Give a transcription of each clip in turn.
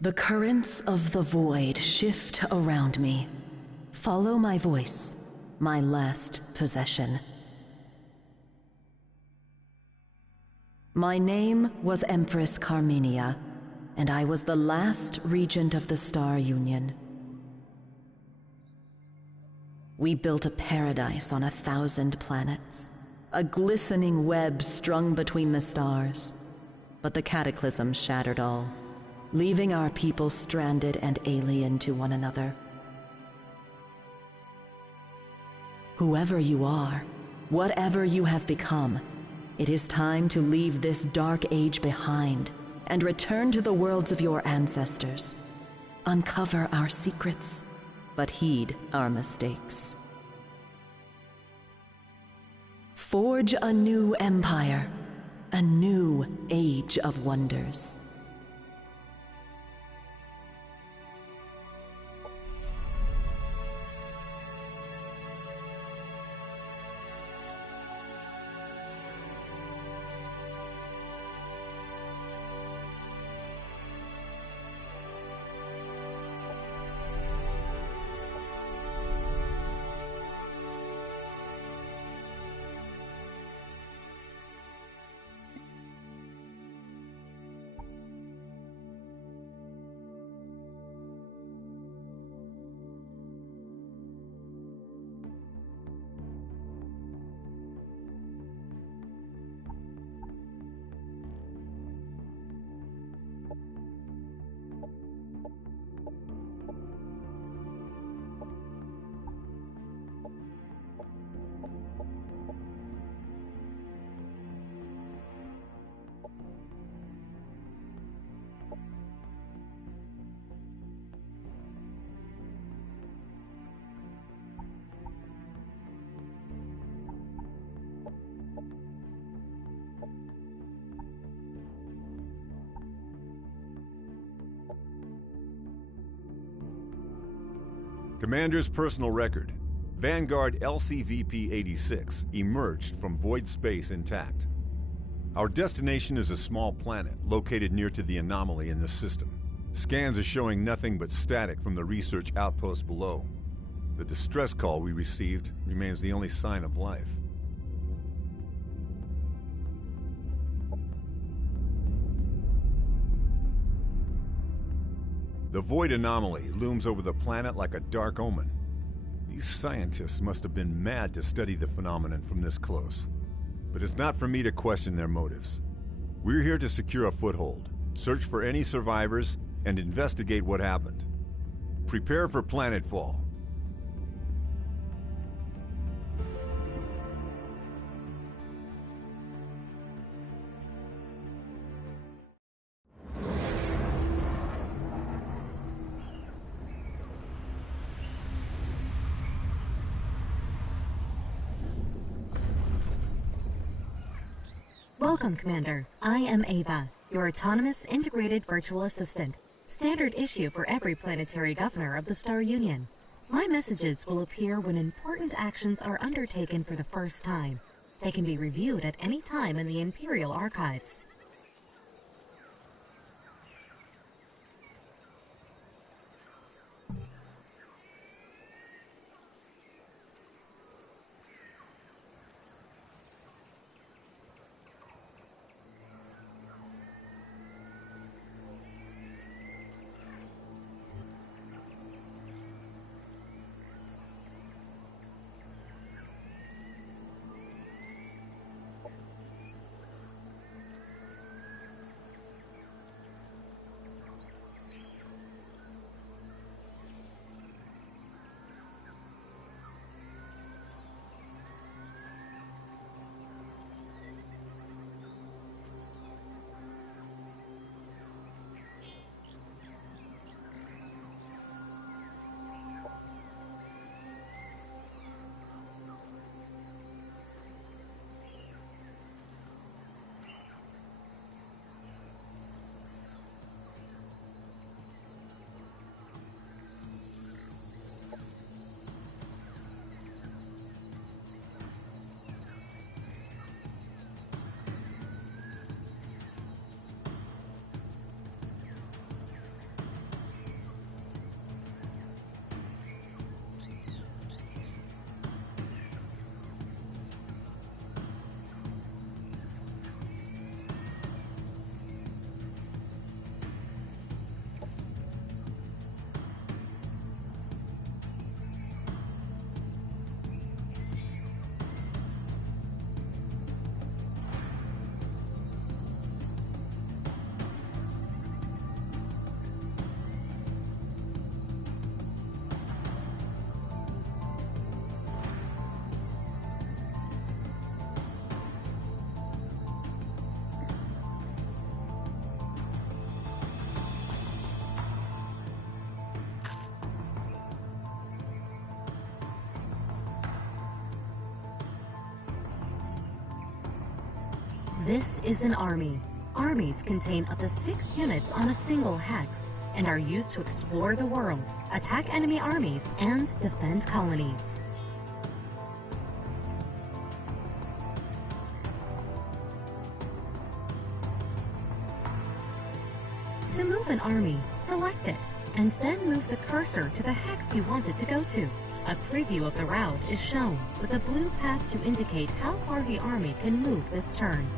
The currents of the void shift around me. Follow my voice, my last possession. My name was Empress Carmenia, and I was the last regent of the Star Union. We built a paradise on 1,000 planets, a glistening web strung between the stars. But the cataclysm shattered all, leaving our people stranded and alien to one another. Whoever you are, whatever you have become, it is time to leave this dark age behind and return to the worlds of your ancestors. Uncover our secrets, but heed our mistakes. Forge a new empire, a new age of wonders. Commander's personal record. Vanguard LCVP-86 emerged from void space intact. Our destination is a small planet located near to the anomaly in the system. Scans are showing nothing but static from the research outpost below. The distress call we received remains the only sign of life. The void anomaly looms over the planet like a dark omen. These scientists must have been mad to study the phenomenon from this close. But it's not for me to question their motives. We're here to secure a foothold, search for any survivors, and investigate what happened. Prepare for Planetfall. Welcome, Commander. I am Ava, your autonomous integrated virtual assistant. Standard issue for every planetary governor of the Star Union. My messages will appear when important actions are undertaken for the first time. They can be reviewed at any time in the Imperial Archives. This is an army. Armies contain up to 6 units on a single hex and are used to explore the world, attack enemy armies, and defend colonies. To move an army, select it, and then move the cursor to the hex you want it to go to. A preview of the route is shown, with a blue path to indicate how far the army can move this turn.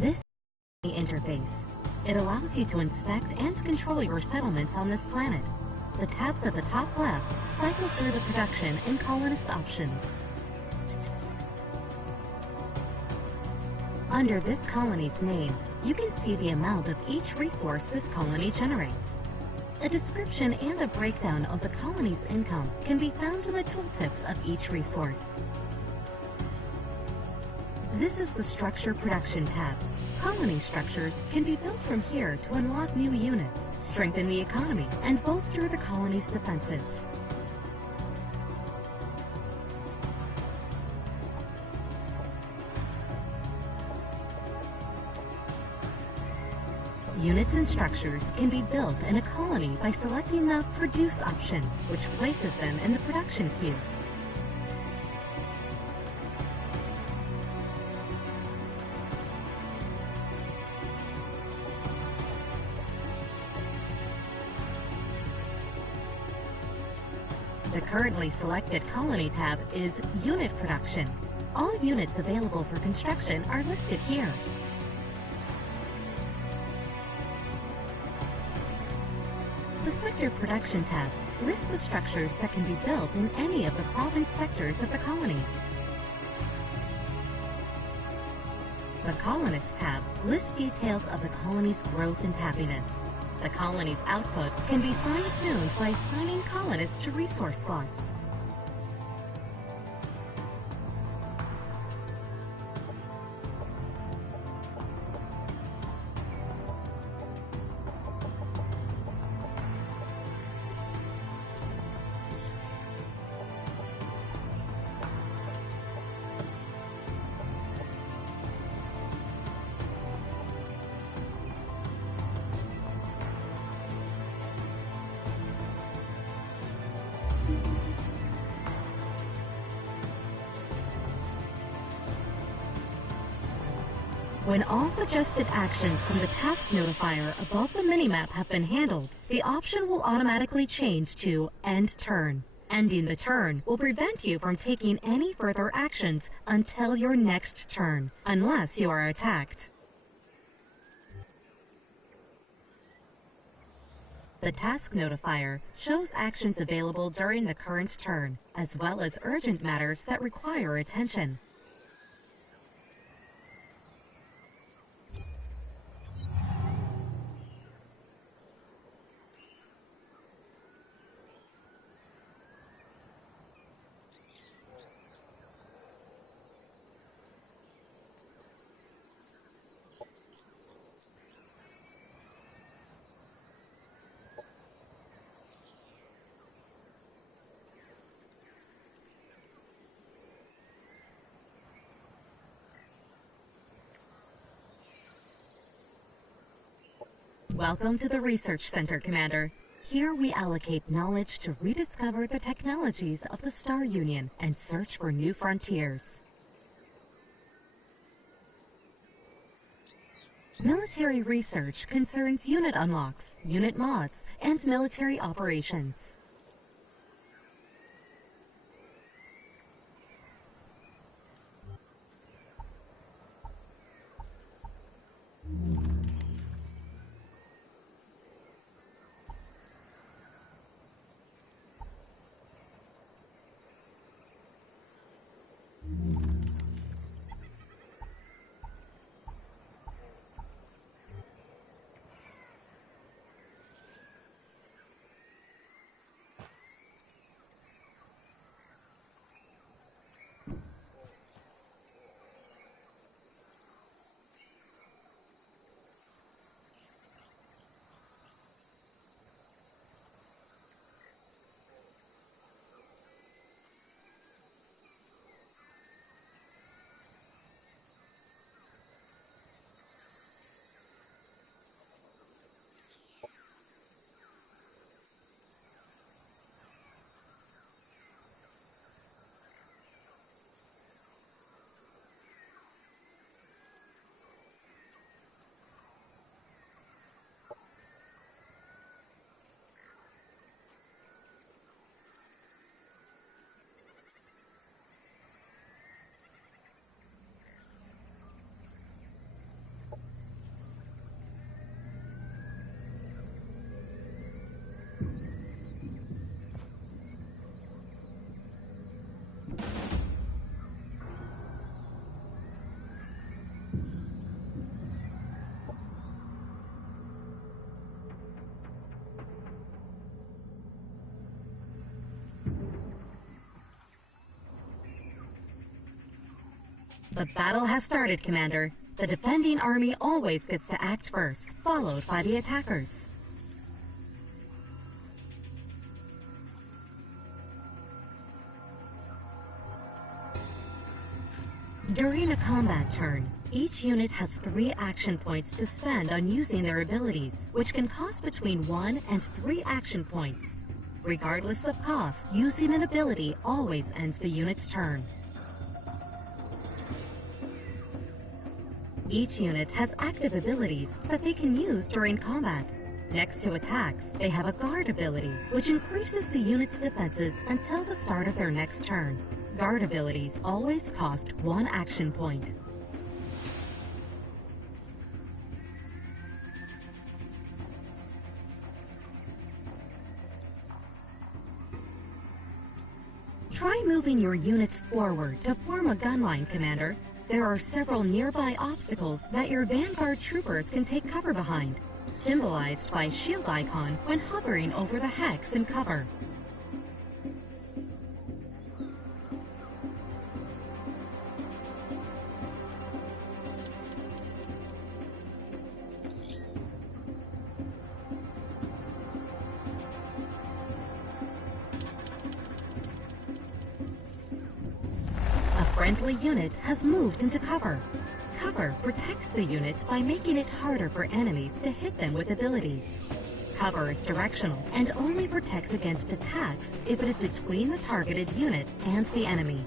This is the interface. It allows you to inspect and control your settlements on this planet. The tabs at the top left cycle through the production and colonist options. Under this colony's name, you can see the amount of each resource this colony generates. A description and a breakdown of the colony's income can be found in the tooltips of each resource. This is the Structure Production tab. Colony structures can be built from here to unlock new units, strengthen the economy, and bolster the colony's defenses. Units and structures can be built in a colony by selecting the Produce option, which places them in the production queue. The currently selected colony tab is Unit Production. All units available for construction are listed here. The Sector Production tab lists the structures that can be built in any of the province sectors of the colony. The Colonist tab lists details of the colony's growth and happiness. The colony's output can be fine-tuned by assigning colonists to resource slots. When all suggested actions from the task notifier above the minimap have been handled, the option will automatically change to End Turn. Ending the turn will prevent you from taking any further actions until your next turn, unless you are attacked. The task notifier shows actions available during the current turn, as well as urgent matters that require attention. Welcome to the Research Center, Commander. Here we allocate knowledge to rediscover the technologies of the Star Union and search for new frontiers. Military research concerns unit unlocks, unit mods, and military operations. The battle has started, Commander. The defending army always gets to act first, followed by the attackers. During a combat turn, each unit has 3 action points to spend on using their abilities, which can cost between 1 and 3 action points. Regardless of cost, using an ability always ends the unit's turn. Each unit has active abilities that they can use during combat. Next to attacks, they have a guard ability, which increases the unit's defenses until the start of their next turn. Guard abilities always cost 1 action point. Try moving your units forward to form a gun line, Commander. There are several nearby obstacles that your Vanguard troopers can take cover behind, symbolized by a shield icon when hovering over the hex in cover. A friendly unit has moved into cover. Cover protects the unit by making it harder for enemies to hit them with abilities. Cover is directional and only protects against attacks if it is between the targeted unit and the enemy.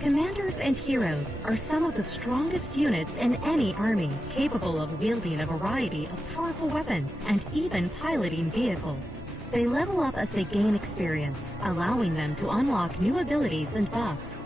Commanders and heroes are some of the strongest units in any army, capable of wielding a variety of powerful weapons and even piloting vehicles. They level up as they gain experience, allowing them to unlock new abilities and buffs.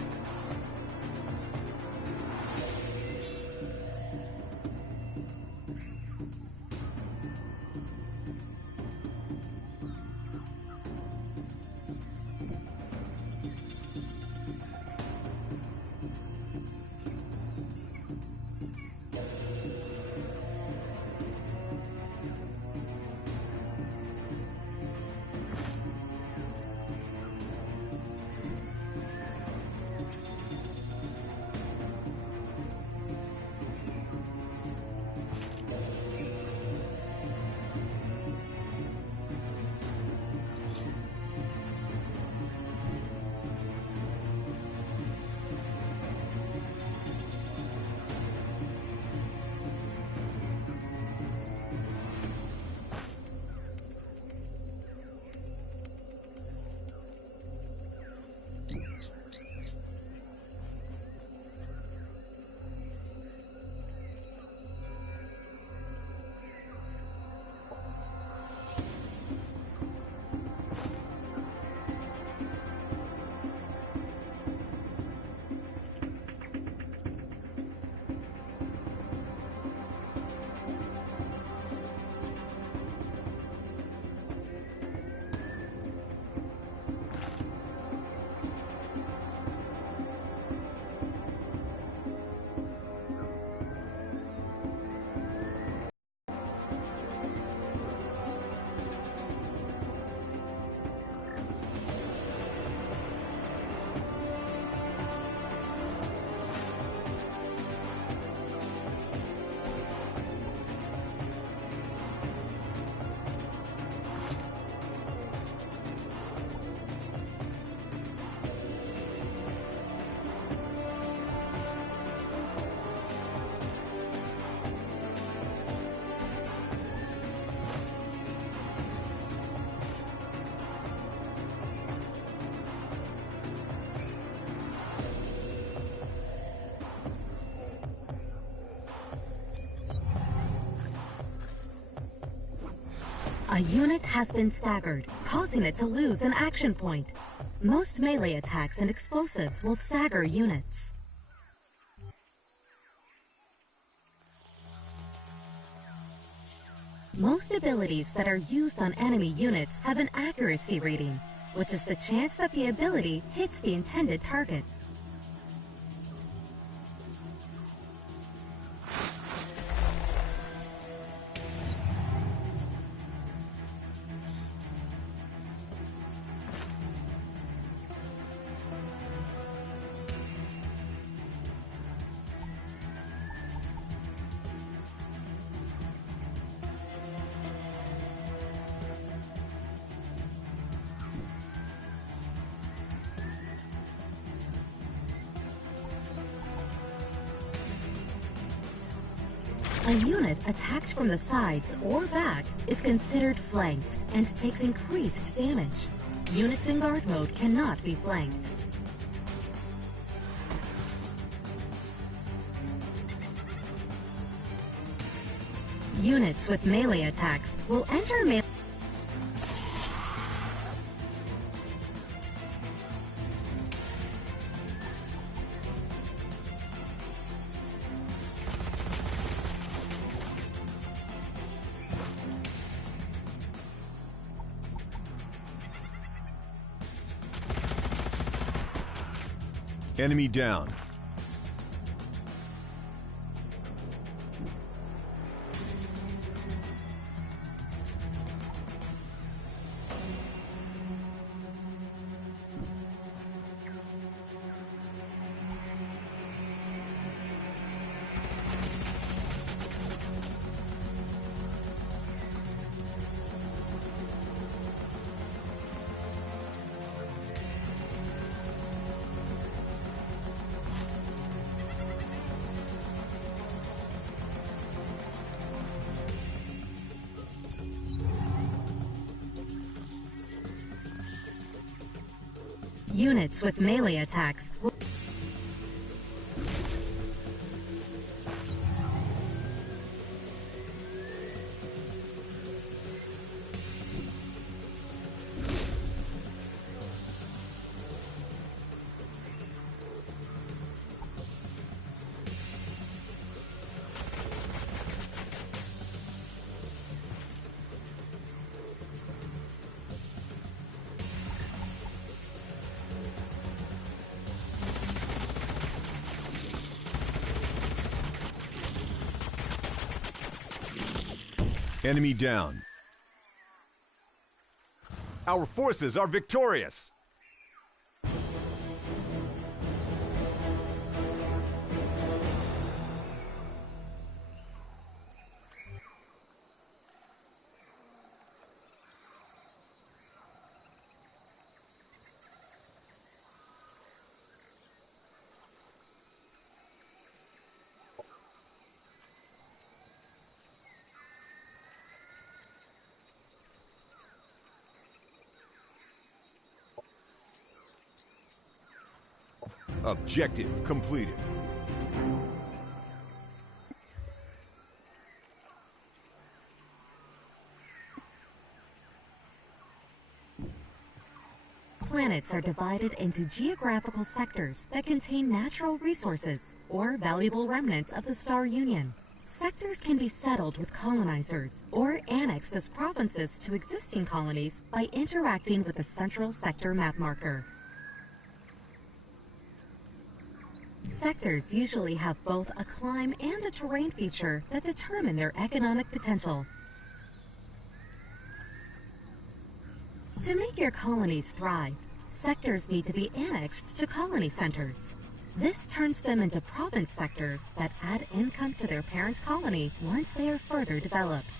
A unit has been staggered, causing it to lose an action point. Most melee attacks and explosives will stagger units. Most abilities that are used on enemy units have an accuracy rating, which is the chance that the ability hits the intended target. A unit attacked from the sides or back is considered flanked and takes increased damage. Units in guard mode cannot be flanked. Units with melee attacks will enter melee. Enemy down. Units with melee attacks will Enemy down. Our forces are victorious. Objective completed. Planets are divided into geographical sectors that contain natural resources or valuable remnants of the Star Union. Sectors can be settled with colonizers or annexed as provinces to existing colonies by interacting with the central sector map marker. Sectors usually have both a climb and a terrain feature that determine their economic potential. To make your colonies thrive, sectors need to be annexed to colony centers. This turns them into province sectors that add income to their parent colony once they are further developed.